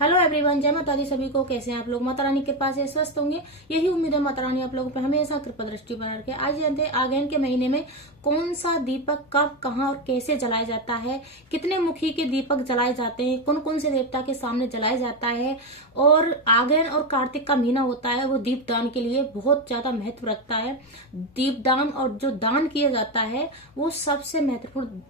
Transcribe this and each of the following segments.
Hello everyone, जय माता दी सभी को। कैसे हैं आप लोग? माता रानी की कृपा से स्वस्थ होंगे, यही उम्मीद है माता रानी आप लोगों पे हमेशा कृपा दृष्टि बना रखे। आज जानते हैं आगन के महीने में कौन सा दीपक कब, कहाँ और कैसे जलाया जाता है, कितने मुखी के दीपक जलाए जाते हैं, कौन कौन से देवता के सामने जलाया जाता है। और आगन और कार्तिक का महीना होता है वो दीपदान के लिए बहुत ज्यादा महत्व रखता है। दीपदान और जो दान किया जाता है वो सबसे महत्वपूर्ण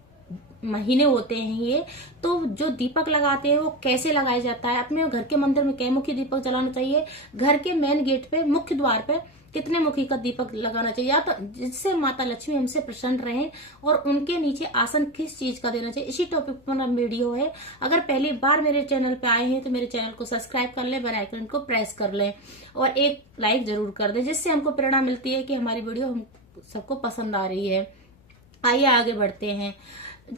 महीने होते हैं ये। तो जो दीपक लगाते हैं वो कैसे लगाया जाता है, अपने घर के मंदिर में कै मुखी दीपक जलाना चाहिए, घर के मेन गेट पे मुख्य द्वार पे कितने मुखी का दीपक लगाना चाहिए, या तो जिससे माता लक्ष्मी हमसे प्रसन्न रहें, और उनके नीचे आसन किस चीज का देना चाहिए, इसी टॉपिक पर मेरा वीडियो है। अगर पहली बार मेरे चैनल पे आए हैं तो मेरे चैनल को सब्सक्राइब कर लें, बेल आइकन को प्रेस कर लें और एक लाइक जरूर कर दें, जिससे हमको प्रेरणा मिलती है कि हमारी वीडियो हम सबको पसंद आ रही है। आइए आगे बढ़ते हैं।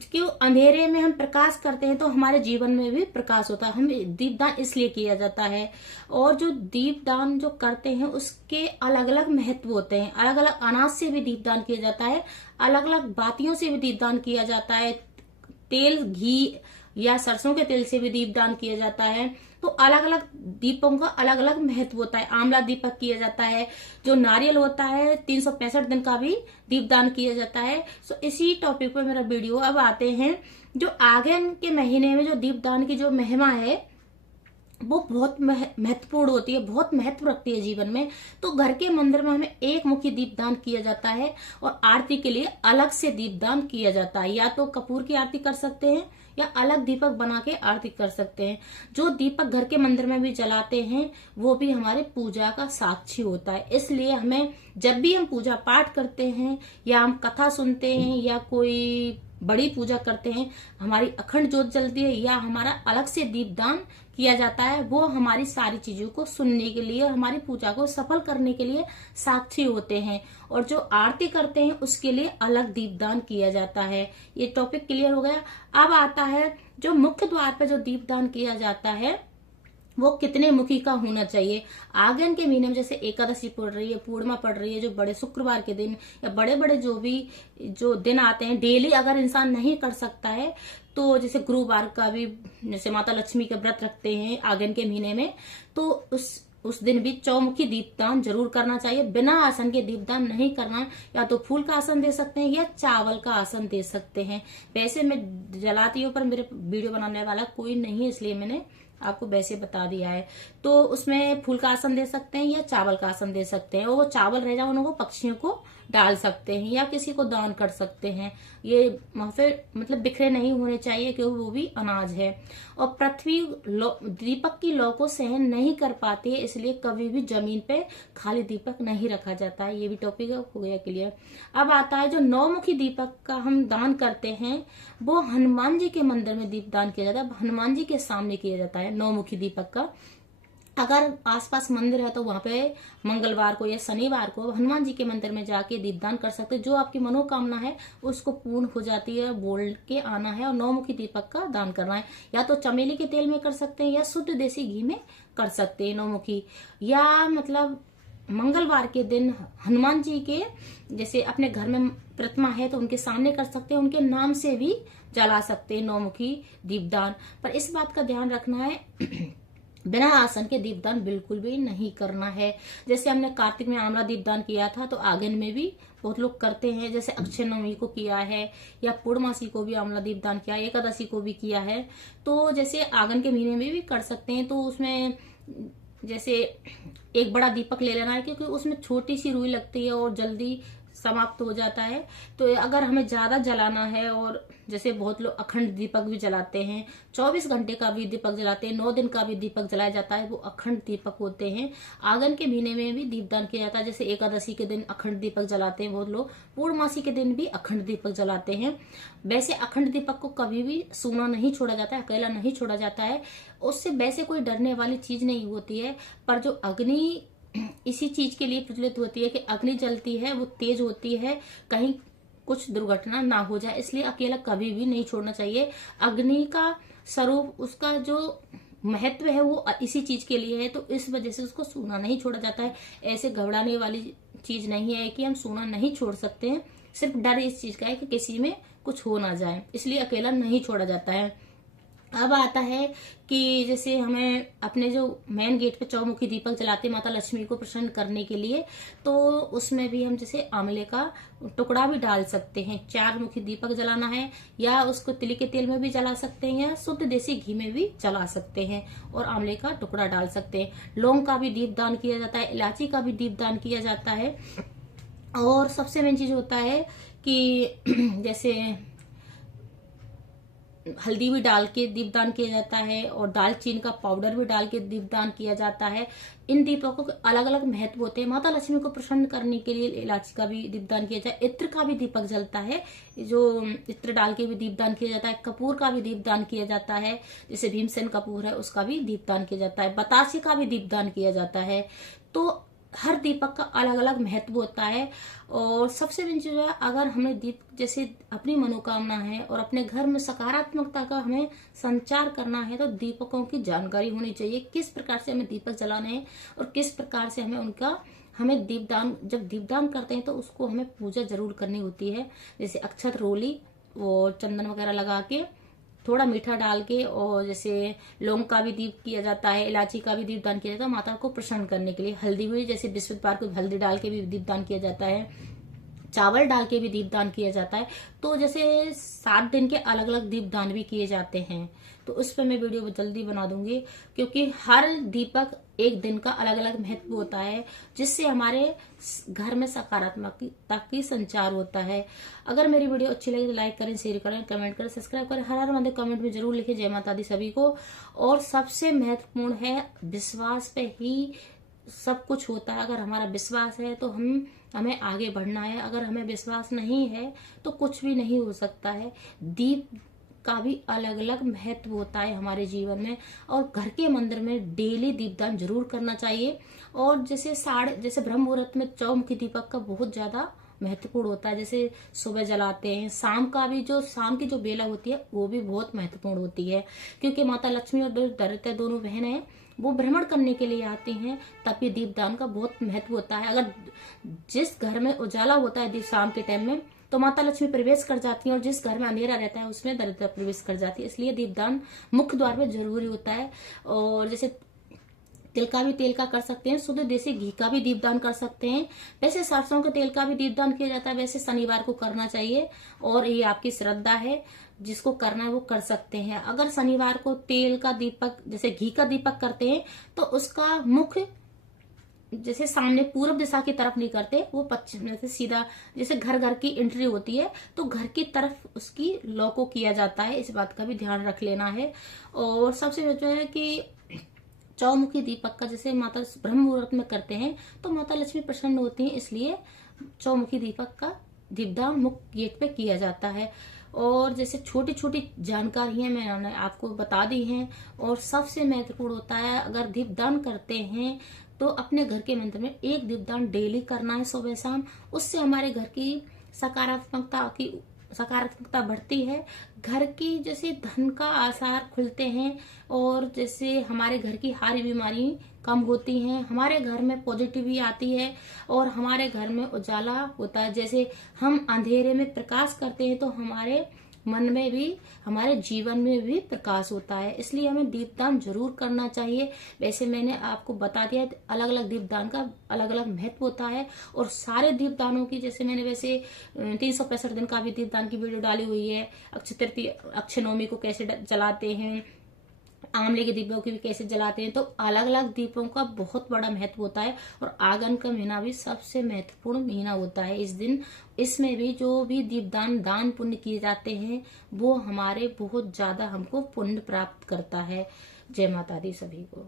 क्यों अंधेरे में हम प्रकाश करते हैं तो हमारे जीवन में भी प्रकाश होता है। हम दीपदान इसलिए किया जाता है, और जो दीपदान जो करते हैं उसके अलग अलग महत्व होते हैं। अलग अलग अनाज से भी दीपदान किया जाता है, अलग अलग बातियों से भी दीपदान किया जाता है, तेल, घी या सरसों के तेल से भी दीपदान किया जाता है। तो अलग अलग दीपों का अलग अलग महत्व होता है। आंवला दीपक किया जाता है, जो नारियल होता है 365 दिन का भी दीपदान किया जाता है। सो इसी टॉपिक पर मेरा वीडियो। अब आते हैं जो आगन के महीने में जो दीपदान की जो महिमा है वो बहुत महत्वपूर्ण होती है, बहुत महत्व रखती है जीवन में। तो घर के मंदिर में हमें एक मुखी दीपदान किया जाता है, और आरती के लिए अलग से दीपदान किया जाता है। या तो कपूर की आरती कर सकते हैं या अलग दीपक बना के आरती कर सकते हैं। जो दीपक घर के मंदिर में भी जलाते हैं वो भी हमारे पूजा का साक्षी होता है। इसलिए हमें जब भी हम पूजा पाठ करते हैं या हम कथा सुनते हैं या कोई बड़ी पूजा करते हैं, हमारी अखंड ज्योत जलती है या हमारा अलग से दीपदान किया जाता है, वो हमारी सारी चीजों को सुनने के लिए, हमारी पूजा को सफल करने के लिए साक्षी होते हैं। और जो आरती करते हैं उसके लिए अलग दीपदान किया जाता है। ये टॉपिक क्लियर हो गया। अब आता है जो मुख्य द्वार पे जो दीपदान किया जाता है वो कितने मुखी का होना चाहिए। आगन के महीने में जैसे एकादशी पड़ रही है, पूर्णिमा पड़ रही है, जो बड़े शुक्रवार के दिन या बड़े बड़े जो भी जो दिन आते हैं, डेली अगर इंसान नहीं कर सकता है तो जैसे गुरुवार का भी, जैसे माता लक्ष्मी के व्रत रखते हैं आगन के महीने में, तो उस दिन भी चौमुखी दीपदान जरूर करना चाहिए। बिना आसन के दीपदान नहीं करना। या तो फूल का आसन दे सकते हैं या चावल का आसन दे सकते हैं। वैसे मैं जलाती हूँ पर मेरे वीडियो बनाने वाला कोई नहीं है, इसलिए मैंने आपको वैसे बता दिया है। तो उसमें फूल का आसन दे सकते हैं या चावल का आसन दे सकते हैं, और वो चावल रह जाए उनको पक्षियों को डाल सकते हैं या किसी को दान कर सकते हैं। ये फिर मतलब बिखरे नहीं होने चाहिए क्योंकि वो भी अनाज है। और पृथ्वी दीपक की लौ को सहन नहीं कर पाती है, इसलिए कभी भी जमीन पे खाली दीपक नहीं रखा जाता है। ये भी टॉपिक हो गया क्लियर। अब आता है जो नौमुखी दीपक का हम दान करते हैं वो हनुमान जी के मंदिर में दीपदान किया जाता है। हनुमान जी के सामने किया जाता है नौमुखी दीपक का। अगर आसपास मंदिर है तो वहां पे मंगलवार को या शनिवार को हनुमान जी के मंदिर में जाके दीपदान कर सकते हैं। जो आपकी मनोकामना है उसको पूर्ण हो जाती है, बोल के आना है और नौमुखी दीपक का दान करना है। या तो चमेली के तेल में कर सकते हैं या शुद्ध देसी घी में कर सकते हैं नौमुखी। या मतलब मंगलवार के दिन हनुमान जी के जैसे अपने घर में प्रतिमा है तो उनके सामने कर सकते हैं, उनके नाम से भी जला सकते हैं नौमुखी दीपदान। पर इस बात का ध्यान रखना है बिना आसन के दीपदान बिल्कुल भी नहीं करना है। जैसे हमने कार्तिक में आंवला दीपदान किया था तो आगन में भी बहुत लोग करते हैं। जैसे अक्षय नवमी को किया है या पूर्णमासी को भी आंवला दीपदान किया, एकादशी को भी किया है। तो जैसे आगन के महीने में भी कर सकते हैं। तो उसमें जैसे एक बड़ा दीपक ले लेना है क्योंकि उसमें छोटी सी रुई लगती है और जल्दी समाप्त हो जाता है। तो अगर हमें ज्यादा जलाना है, और जैसे बहुत लोग अखंड दीपक भी जलाते हैं, 24 घंटे का भी दीपक जलाते हैं, 9 दिन का भी दीपक जलाया जाता है, वो अखंड दीपक होते हैं। आगन के महीने में भी दीपदान किया जाता है। जैसे एकादशी के दिन अखंड दीपक जलाते हैं बहुत लोग, पूर्णमासी के दिन भी अखंड दीपक जलाते हैं। वैसे अखंड दीपक को कभी भी सूना नहीं छोड़ा जाता है, अकेला नहीं छोड़ा जाता है। उससे वैसे कोई डरने वाली चीज नहीं होती है। पर जो अग्नि इसी चीज के लिए प्रज्वलित होती है कि अग्नि जलती है, वो तेज होती है, कहीं कुछ दुर्घटना ना हो जाए, इसलिए अकेला कभी भी नहीं छोड़ना चाहिए। अग्नि का स्वरूप, उसका जो महत्व है वो इसी चीज के लिए है, तो इस वजह से उसको सूना नहीं छोड़ा जाता है। ऐसे घबराने वाली चीज नहीं है कि हम सूना नहीं छोड़ सकते हैं। सिर्फ डर इस चीज का है कि किसी में कुछ हो ना जाए, इसलिए अकेला नहीं छोड़ा जाता है। अब आता है कि जैसे हमें अपने जो मेन गेट पे चौमुखी दीपक जलाते हैं माता लक्ष्मी को प्रसन्न करने के लिए, तो उसमें भी हम जैसे आंवले का टुकड़ा भी डाल सकते हैं। 4 मुखी दीपक जलाना है, या उसको तिल के तेल में भी जला सकते हैं, या शुद्ध देसी घी में भी जला सकते हैं, और आंवले का टुकड़ा डाल सकते हैं। लौंग का भी दीप दान किया जाता है, इलायची का भी दीप दान किया जाता है। और सबसे मेन चीज होता है कि जैसे हल्दी भी डाल के दीपदान किया जाता है, और दालचीनी का पाउडर भी डाल के दीपदान किया जाता है। इन दीपकों के अलग अलग महत्व होते हैं। माता लक्ष्मी को प्रसन्न करने के लिए इलायची का भी दीपदान किया जाता है, इत्र का भी दीपक जलता है, जो इत्र डाल के भी दीपदान किया जाता है। कपूर का भी दीपदान किया जाता है, जैसे भीमसेन कपूर है उसका भी दीपदान किया जाता है। बतासे का भी दीपदान किया जाता है। तो हर दीपक का अलग अलग महत्व होता है। और सबसे मेन चीज है, अगर हमें दीप जैसे अपनी मनोकामना है और अपने घर में सकारात्मकता का हमें संचार करना है, तो दीपकों की जानकारी होनी चाहिए, किस प्रकार से हमें दीपक जलाने हैं और किस प्रकार से हमें दीपदान, जब दीपदान करते हैं तो उसको हमें पूजा जरूर करनी होती है। जैसे अक्षत रोली और चंदन वगैरह लगा के, थोड़ा मीठा डाल के, और जैसे लौंग का भी दीप किया जाता है, इलायची का भी दीपदान किया जाता है माता को प्रसन्न करने के लिए। हल्दी भी, जैसे बृहस्पतिवार को हल्दी डाल के भी दीपदान किया जाता है, चावल डाल के भी दीपदान किया जाता है। तो जैसे 7 दिन के अलग अलग दीपदान भी किए जाते हैं, तो उस पर मैं वीडियो जल्दी बना दूंगी, क्योंकि हर दीपक एक दिन का अलग अलग महत्व होता है, जिससे हमारे घर में सकारात्मकता की संचार होता है। अगर मेरी वीडियो अच्छी लगी तो लाइक करें, शेयर करें, कमेंट करें, सब्सक्राइब करें। हर हर महादेव कमेंट में जरूर लिखें। जय माता दी सभी को। और सबसे महत्वपूर्ण है, विश्वास पे ही सब कुछ होता है। अगर हमारा विश्वास है तो हमें आगे बढ़ना है, अगर हमें विश्वास नहीं है तो कुछ भी नहीं हो सकता है। दीप का भी अलग अलग महत्व होता है हमारे जीवन में, और घर के मंदिर में डेली दीपदान जरूर करना चाहिए। और जैसे ब्रह्म मुहूर्त में चौमुखी दीपक का बहुत ज्यादा महत्वपूर्ण होता है। जैसे सुबह जलाते हैं, शाम की जो बेला होती है वो भी बहुत महत्वपूर्ण होती है, क्योंकि माता लक्ष्मी और दरिद्र दोनों बहन हैं, वो भ्रमण करने के लिए आती हैं, तब ये दीपदान का बहुत महत्व होता है। अगर जिस घर में उजाला होता है दीप शाम के टाइम में, तो माता लक्ष्मी प्रवेश कर जाती हैं, और जिस घर में अंधेरा रहता है उसमें दरिद्रता प्रवेश कर जाती है। इसलिए दीपदान मुख्य द्वार में जरूरी होता है। और जैसे तिल का भी तेल का कर सकते हैं, शुद्ध देसी घी का भी दीपदान कर सकते हैं। वैसे सरसों के तेल का भी दीपदान किया जाता है, वैसे शनिवार को करना चाहिए, और ये आपकी श्रद्धा है, जिसको करना है वो कर सकते हैं। अगर शनिवार को तेल का दीपक, जैसे घी का दीपक करते हैं, तो उसका मुख्य जैसे सामने पूर्व दिशा की तरफ नहीं करते, वो पश्चिम में से सीधा, जैसे घर घर की एंट्री होती है तो घर की तरफ उसकी लॉ को किया जाता है। इस बात का भी ध्यान रख लेना है। और सबसे महत्वपूर्ण है कि चौमुखी दीपक का जैसे माता ब्रह्म मुहूर्त में करते हैं तो माता लक्ष्मी प्रसन्न होती हैं, इसलिए चौमुखी दीपक का दीपदान मुख्य गेट पे किया जाता है। और जैसे छोटी छोटी जानकारियां मैंने आपको बता दी हैं। और सबसे महत्वपूर्ण होता है, अगर दीपदान करते हैं तो अपने घर के मंदिर में एक दीपदान डेली करना है सुबह शाम। उससे हमारे घर की सकारात्मकता बढ़ती है, घर की जैसे धन का आसार खुलते हैं, और जैसे हमारे घर की सारी बीमारी कम होती हैं, हमारे घर में पॉजिटिविटी आती है, और हमारे घर में उजाला होता है। जैसे हम अंधेरे में प्रकाश करते हैं तो हमारे मन में भी, हमारे जीवन में भी प्रकाश होता है। इसलिए हमें दीपदान जरूर करना चाहिए। वैसे मैंने आपको बता दिया, अलग अलग दीपदान का अलग अलग महत्व होता है। और सारे दीपदानों की, जैसे मैंने वैसे 365 दिन का भी दीपदान की वीडियो डाली हुई है। अक्षय तृतीया, अक्षय नवमी को कैसे जलाते हैं, आंवले के दीपों की भी कैसे जलाते हैं, तो अलग अलग दीपों का बहुत बड़ा महत्व होता है। और आगन का महीना भी सबसे महत्वपूर्ण महीना होता है। इस दिन, इसमें भी जो भी दीपदान दान पुण्य किए जाते हैं, वो हमारे बहुत ज्यादा हमको पुण्य प्राप्त करता है। जय माता दी सभी को।